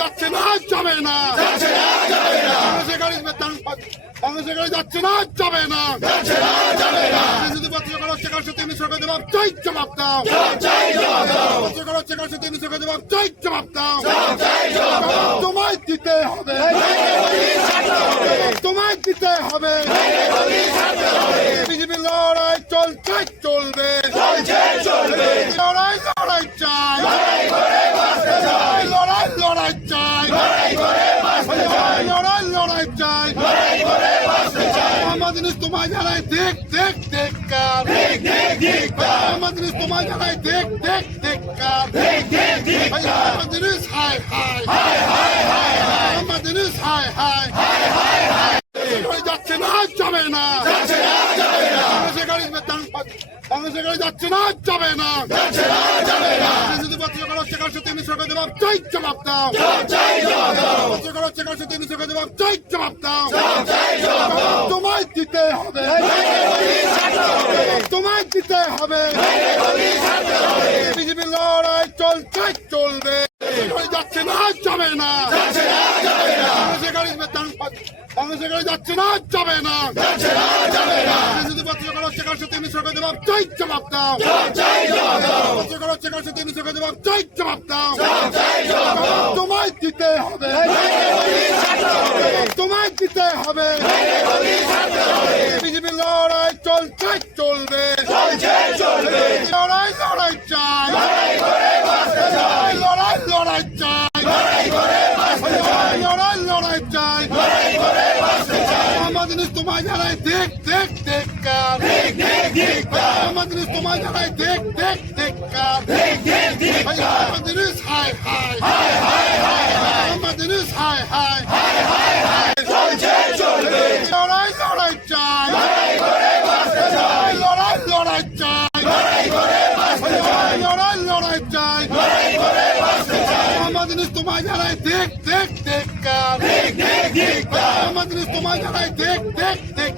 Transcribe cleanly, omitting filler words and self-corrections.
যাচ্ছে না, যাবে না, বাংলাদেশের গাড়ি বাংলাদেশের গাড়ি যাচ্ছে না, যাবে না, যদি পত্রিকা হচ্ছে কার সাথে মিশ্রকে জবাব চাই, জবাব দাও, পত্রিকা হচ্ছে কার সাথে মিশ্রকে জবাব চাই, জবাব দাও, তোমায় দিতে হবে, তোমায় দিতে হবে, বিজেপি লড়াই চলছে, চলবে, লড়াই লড়াই চাই, লড়াই লড়াই চাই, লড়াই লড়াই চাই, আমাদের তোমায় জানাই দেখ দেখ দেখ কার, আমাদের তোমায় জানাই দেখ দেখ দেখ কার, আমাদের হাই হাই, আমাদের হাই হাই, যাচ্ছে না, যাবে না, বাংলাদেশের গাড়ি বাংলাদেশের গাড়ি যাচ্ছে না, যাবে না, যদি পত্রিকা হচ্ছে কার সাথে মিশ্রকে জবাব চাই, জবাব দাও, পত্রিকা হচ্ছে কার সাথে মিশ্রকে জবাব চাই, জবাব দাও, তোমায় দিতে হবে, তোমায় দিতে হবে, বিজেপি লড়াই চলছে, চলবে, যাচ্ছে না, যাবে না, বাংলাদেশের গাড়ি বাংলাদেশের গাড়ি যাচ্ছে না, যাবে না, যদি পত্রিকা হচ্ছে কার সাথে মিশ্রকে জবাব চাই, জবাব দাও, পত্রিকা হচ্ছে কার সাথে মিশ্রকে জবাব চাই, জবাব দাও, তোমায় দিতে হবে, তোমায় দিতে হবে, বিজেপি লড়াই চলছে, চলবে, লড়াই লড়াই চাই, লড়াই লড়াই চাই, লড়াই লড়াই চাই, আমাদের তোমায় জানাই দেখ দেখ দেখ কার, আমাদের তোমায় জানাই দেখ দেখ দেখ কার, আমাদের হাই হাই, আমাদের হাই হাই, লড়াই লড়াই চাই, লড়াই লড়াই চাই, লড়াই লড়াই চাই, আমাদের তোমায় জানাই দেখ দেখ দেখ কার, আমাদের তোমায় জানাই দেখ দেখ দেখ